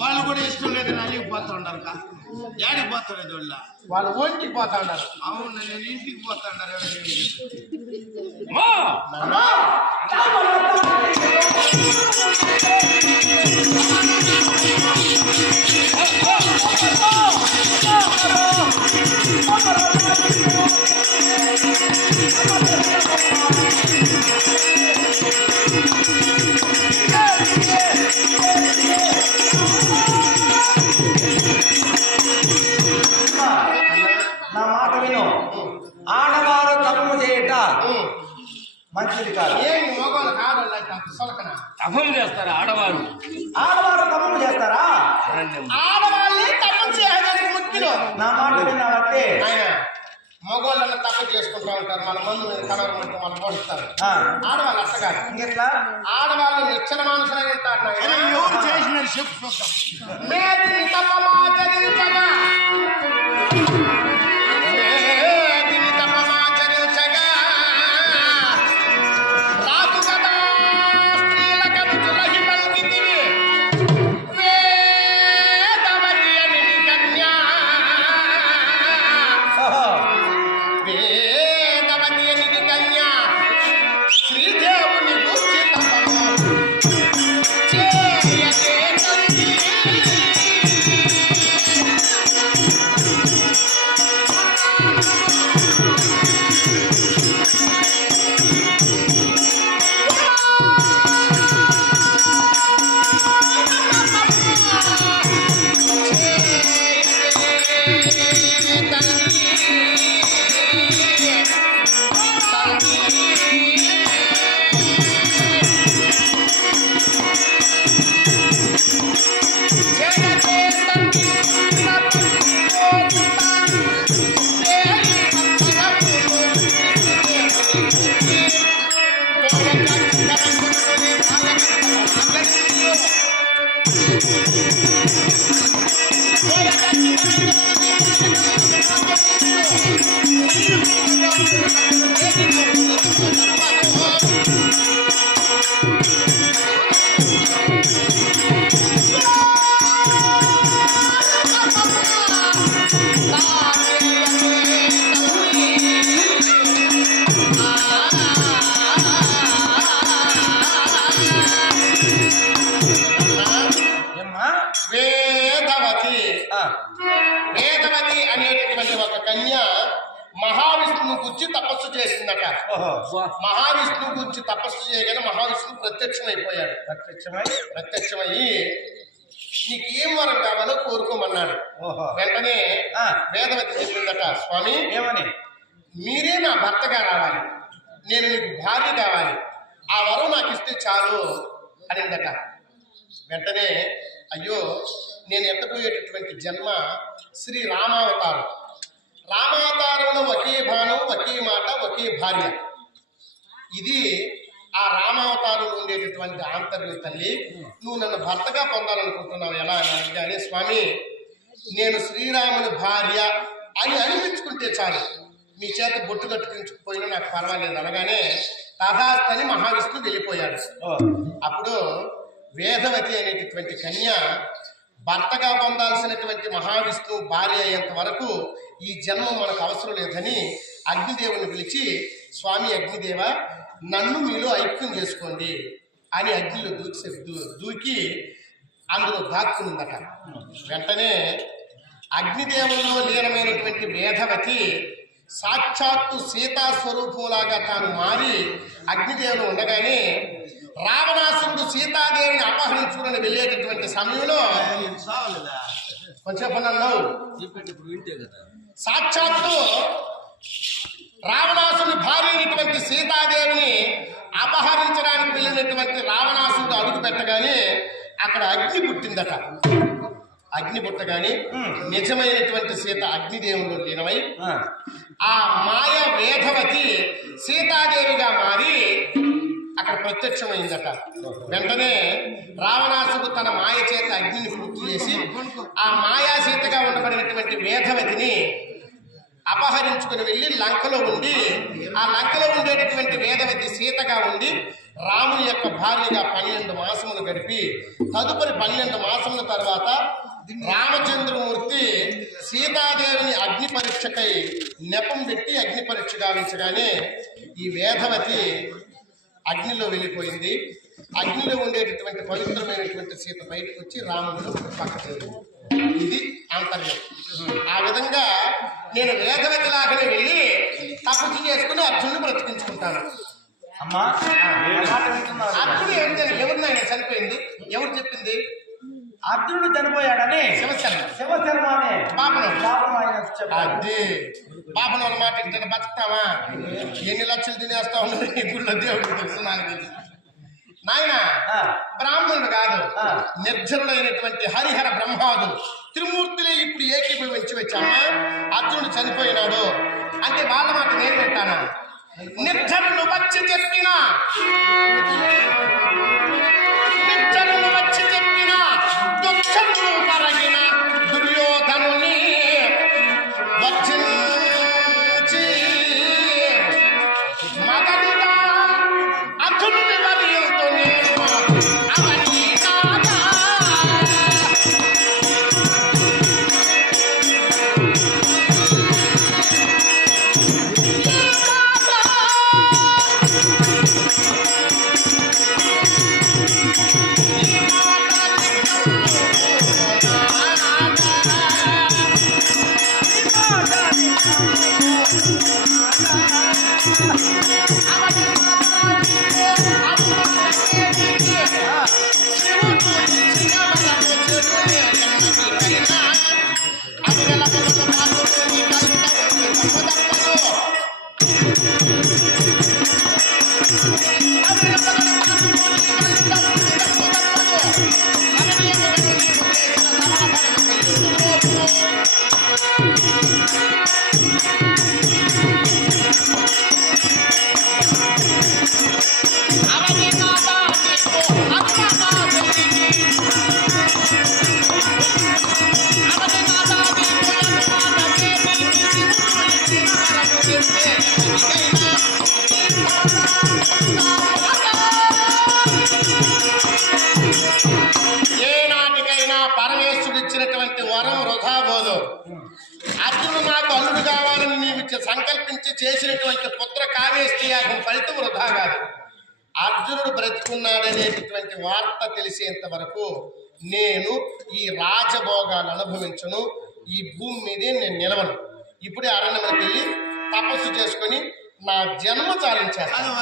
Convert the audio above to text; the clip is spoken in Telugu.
వాళ్ళు కూడా ఇష్టం లేదు అలిగి పోతా ఉంటారు యాడికి పోతాడు వాళ్ళు ఒంటికి పోతా ఉంటారు. అవును నేను ఇంటికి పోతా ఉంటారు. నా మాట విను. ఆడవారు తపము చేయట మంచిది కాదు. ఏమి మగవాళ్ళు ఆడవాళ్ళు తపం చేస్తారా? ఆడవారు తపము చేస్తారా? ఆడవాళ్ళే తపం చేయాలని ముఖ్యులు. నా మాట విన్నావంటే ఆయన మగవాళ్ళని తపం చేసుకుంటా ఉంటారు. మన మందు మీద కలవమంటే మనం మోస్తారు. ఆడవాళ్ళు అట్టగారు. ఇంకెట్లా? ఆడవాళ్ళు నిచ్చెన మానుసలై ఉంటారు. ఎవరు చేసిన చెప్పు వేదవతి అనేటటువంటి ఒక కన్య మహావిష్ణువు గురించి తపస్సు చేసిందట. మహావిష్ణువు గురించి తపస్సు చేయగానే మహావిష్ణువు ప్రత్యక్షమైపోయాడు. ప్రత్యక్షమయ్యి నీకు ఏం వరం కావాలో కోరుకోమన్నాడు. వెంటనే వేదవతి చెప్పిందట, స్వామి ఏమని, మీరే నా భర్తగా రావాలి, నేను నీకు భార్య కావాలి, ఆ వరం నాకు ఇస్తే చాలు అనిందట. వెంటనే అయ్యో నేను ఎత్తపోయేటటువంటి జన్మ శ్రీ రామావతారం. రామావతారంలో ఒకే బాణం, ఒకే మాట, ఒకే భార్య. ఇది ఆ రామావతారంలో ఉండేటటువంటి ఆంతర్యం. తల్లి, నువ్వు నన్ను భర్తగా పొందాలనుకుంటున్నావు, ఎలా అని అనే స్వామి నేను శ్రీరాముని భార్య అని అనిపించుకుంటే చాలు, మీ చేత బొట్టు కట్టుకుంచుకుపోయినా నాకు పర్వాలేదు అనగానే తథాస్తని మహావిష్ణువు వెళ్ళిపోయాడు. అప్పుడు వేదవతి అనేటటువంటి కన్య భర్తగా పొందాల్సినటువంటి మహావిష్ణువు భార్య అయ్యేంత వరకు ఈ జన్మం మనకు అవసరం లేదని అగ్నిదేవుని పిలిచి, స్వామి అగ్నిదేవ నన్ను మీలో ఐక్యం చేసుకోండి అని అగ్నిలో దూకి అందులో దాక్కునుందట. వెంటనే అగ్నిదేవుల్లో లీనమైనటువంటి వేదవతి సాక్షాత్తు సీతా స్వరూపంలాగా తాను మారి అగ్నిదేవులు ఉండగానే రావణాసురుడు సీతాదేవిని అపహరించుకుని వెళ్ళేటటువంటి సమయంలో కొంచెం అన్నావు సాక్షాత్తు రావణాసురుడి భార్య అయినటువంటి సీతాదేవిని అపహరించడానికి వెళ్ళినటువంటి రావణాసురుడు అడుగు పెట్టగానే అక్కడ అగ్ని పుట్టిందట. అగ్ని పుట్టగానే నిజమైనటువంటి సీత అగ్నిదేవుడు లీనమై ఆ మాయ వేదవతి సీతాదేవిగా మారి అక్కడ ప్రత్యక్షమైందట. వెంటనే రావణాసుడు తన మాయ చేత అగ్నిని పూర్తి చేసి ఆ మాయా సీతగా ఉండబడినటువంటి వేదవతిని అపహరించుకుని వెళ్ళి లంకలో ఉండి ఆ లంకలో ఉండేటటువంటి వేదవతి సీతగా ఉండి రాముని యొక్క భార్యగా 12 మాసములు గడిపి తదుపరి 12 మాసముల తర్వాత రామచంద్రమూర్తి సీతాదేవిని అగ్ని పరీక్షకై నెపం పెట్టి అగ్ని పరీక్ష గావించగానే ఈ వేదవతి అగ్నిలో వెళ్ళిపోయింది. అగ్నిలో ఉండేటటువంటి పవిత్రమైనటువంటి సీత బయటకు వచ్చి రాముడు పక్కకి. ఇది ఆంతర్యం. ఆ విధంగా నేను వేదవతి లాగానే వెళ్ళి తపస్సు చేసుకుని అర్జునుడు బ్రతికించుకుంటాను. అమ్మా అర్జునుడు ఏంటంటే ఎవరినైనా చనిపోయింది? ఎవరు చెప్పింది? అర్జునుడు చనిపోయాడని శివశర్మ అనే అది పాపం అన్నమాట. ఇంత బతుకుతావా? ఎన్ని లక్షలు తినేస్తా ఉన్నారు గుళ్ళో దేవుడికి తెలుసు. నాకు తెలుసు నాయన బ్రాహ్మణుడు కాదు, నిర్జనుడైనటువంటి హరిహర బ్రహ్మాదులు త్రిమూర్తులే ఇప్పుడు ఏకీభవించి వచ్చామా అర్జునుడు చనిపోయినాడు అంటే వాళ్ళ మాట నేను వింటానా? నిర్జనులు వచ్చి చెప్పినా దుఃఖములు కరగిన దుర్యోధనుని వచ్చించి మగనిగా అర్జునుని బలియుతో నేను అవన్నీ కాదా ఏనాటికైనా పరమేశ్వరుడు ఇచ్చినటువంటి వరం వృధా పోదు. అర్జునుడు నాకు అల్లుడు కావాలని నీవు సంకల్పించి చేసినటువంటి పుత్ర కామేష్టి యాగం ఫలితం వృధా కాదు. అర్జునుడు బ్రతుకున్నాడనేటటువంటి వార్త తెలిసేంత వరకు నేను ఈ రాజభోగాలు అనుభవించను, ఈ భూమి మీదే నేను నిలవను. ఇప్పుడే అరణ్యంలోకి వెళ్ళి తపస్సు చేసుకుని నా జన్మ చాలించేస్తాను.